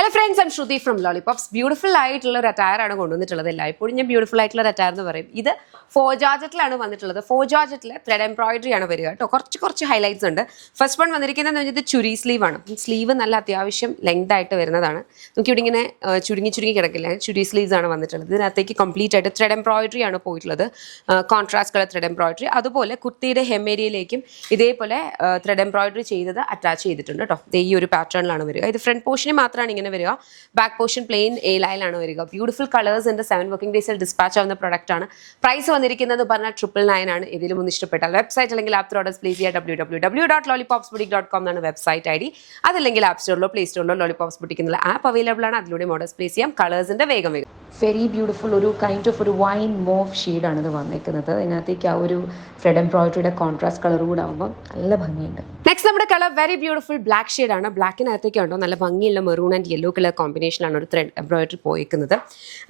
Hello friends, I'm Shruti from Lollipops. Beautiful ആയിട്ടുള്ള ഒരു attire ആണ് കൊണ്ടുവന്നിട്ടുള്ളത്. എല്ലായ്പ്പോഴും ഞാൻ ബ്യൂട്ടിഫുൾ ആയിട്ടുള്ള ഒരു അറ്റയർ എന്ന് പറയും. ഇത് ഫോജാജറ്റിലാണ് വന്നിട്ടുള്ളത്. ഫോജാജറ്റിൽ ത്രെഡ് എംബ്രോയിഡറി ആണ് വരിക കേട്ടോ. കുറച്ച് ഹൈലൈറ്റ്സ് ഉണ്ട്. ഫസ്റ്റ് വൺ വന്നിരിക്കുന്നതെന്ന് പറഞ്ഞാൽ ചുരി സ്ലീവ് ആണ്. സ്ലീവ് നല്ല അത്യാവശ്യം ലെങ്ത് ആയിട്ട് വരുന്നതാണ്. നമുക്ക് ഇവിടെ ഇങ്ങനെ ചുരുങ്ങി കിടക്കില്ല. ചുരി സ്ലീവ്സ് ആണ് വന്നിട്ടുള്ളത്. ഇതിനകത്തേക്ക് കംപ്ലീറ്റ് ആയിട്ട് ത്രെഡ് എംബ്രോയിഡറി ആണ് പോയിട്ടുള്ളത്. Contrast colour thread embroidery. അതുപോലെ കുർത്തിയുടെ ഹെമേരിയയിലേക്കും ഇതേപോലെ ത്രെഡ് എംബ്രോയിഡറി ചെയ്തത് അറ്റാച്ച് ചെയ്തിട്ടുണ്ട് കേട്ടോ. ഈ ഒരു പാറ്റേണിലാണ് വരിക. ഇത് ഫ്രണ്ട് പോർഷന് മാത്രമാണ് ഇങ്ങനെ വരിക. ബാക്ക് പോർഷൻ പ്ലെയിൻ എ ലൈനിലാണ് വരിക. ബ്യൂട്ടിഫുൾ കളേഴ്സ് ഉണ്ട്. 7 വർക്കിംഗ് ഡേയ്സിൽ ഡിസ്പാച്ച് ആവുന്ന പ്രൊഡക്റ്റ് ആണ്. പ്രൈസ് വന്നിരിക്കുന്നത് പറഞ്ഞാൽ 999 ആണ്. ഇതിലും ഒന്ന് ഇഷ്ടപ്പെട്ടാൽ വെബ്സൈറ്റ് അല്ലെങ്കിൽ ആപ്പ് ഓർഡേഴ്സ് പ്ലേസ് ചെയ്യുക. www.lollipopsboutique.com എന്നാണ് വെബ്സൈറ്റ് ID. അതല്ലെങ്കിൽ ആപ്പ് സ്റ്റോറിലോ പ്ലേ സ്റ്റോറിലോ ലോളിപോപ്സ് ബുട്ടിക് എന്നുള്ള ആപ്പ് അവൈലബിൾ ആണ്. അതിലൂടെ ഓർഡേഴ്സ് പ്ലേസ് ചെയ്യാം. കളേഴ്സിന്റെ വേഗം വെരി ബ്യൂട്ടിഫുൾ ഒരു കൈൻഡ് ഓഫ് ഒരു വൈൻ മോവ് ഷെയ്ഡാണ് ഇത് വന്നിരിക്കുന്നത്. ഇതിനകത്തേക്ക് ആ ഒരു ത്രെഡ് എംബ്രോയിഡറിയുടെ കോൺട്രാസ്റ്റ് കളർ കൂടെ ആകുമ്പോൾ നല്ല ഭംഗിയുണ്ട്. നെക്സ്റ്റ് നമ്മുടെ colour very beautiful black shade ആണ്. ബ്ലാക്കിനകത്തേക്ക് ഉണ്ടോ നല്ല ഭംഗിയുള്ള മെറൂൺ ആൻഡ് യെല്ലോ കളർ കോമ്പിനേഷനാണ് ഒരു ത്രെഡ് എംബ്രോയിഡറി പോയിരിക്കുന്നത്.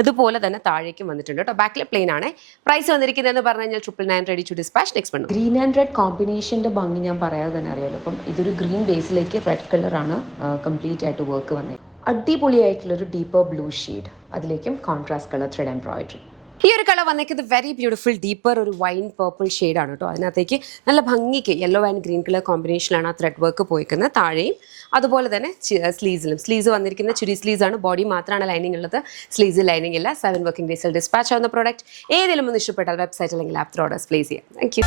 ഇതുപോലെ തന്നെ താഴേക്കും വന്നിട്ടുണ്ട് കേട്ടോ. ബാക്കിൽ പ്ലെയിൻ ആണ്. പ്രൈസ് വന്നിരിക്കുന്നതെന്ന് പറഞ്ഞു കഴിഞ്ഞാൽ 999 ready to dispatch. Next one green and red കോമ്പിനേഷൻ്റെ ഭംഗി ഞാൻ പറയാതെ തന്നെ അറിയാലോ. അപ്പം ഇതൊരു ഗ്രീൻ ബേസിലേക്ക് റെഡ് കളറാണ് കംപ്ലീറ്റ് ആയിട്ട് വർക്ക് വന്നത്. അടിപൊളിയായിട്ടുള്ളൊരു ഡീപ്പർ ബ്ലൂ ഷെയ്ഡ്, അതിലേക്കും കോൺട്രാസ്റ്റ് കളർ ത്രെഡ് എംബ്രോയിഡറി. ഈ ഒരു കളർ വന്നിരിക്കുന്നത് വെരി ബ്യൂട്ടിഫുൾ ഡീപ്പർ ഒരു വൈൻ പേർപ്പിൾ ഷെയ്ഡാണ് കേട്ടോ. അതിനകത്തേക്ക് നല്ല ഭംഗിക്ക് യെല്ലോ ആൻഡ് ഗ്രീൻ കളർ കോമ്പിനേഷനിലാണ് ആ ത്രെഡ് വർക്ക് പോയിരിക്കുന്നത്. താഴെയും അതുപോലെ തന്നെ സ്ലീവ്സ് വന്നിരിക്കുന്ന ചുരി സ്ലീവ്സ് ആണ്. ബോഡി മാത്രമാണ് ലൈനിങ് ഉള്ളത്. സ്ലീവ്സ് ലൈനിങ് ഇല്ല. 7 വർക്കിംഗ് ഡേയ്സിൽ ഡിസ്പാച്ച് ആവുന്ന പ്രോഡക്റ്റ്. ഏതെങ്കിലും ഒന്ന് ഇഷ്ടപ്പെട്ടാൽ വെബ്സൈറ്റ് അല്ലെങ്കിൽ ആപ്പ് ഓർഡേഴ്സ് പ്ലേസ് ചെയ്യാം. Thank you.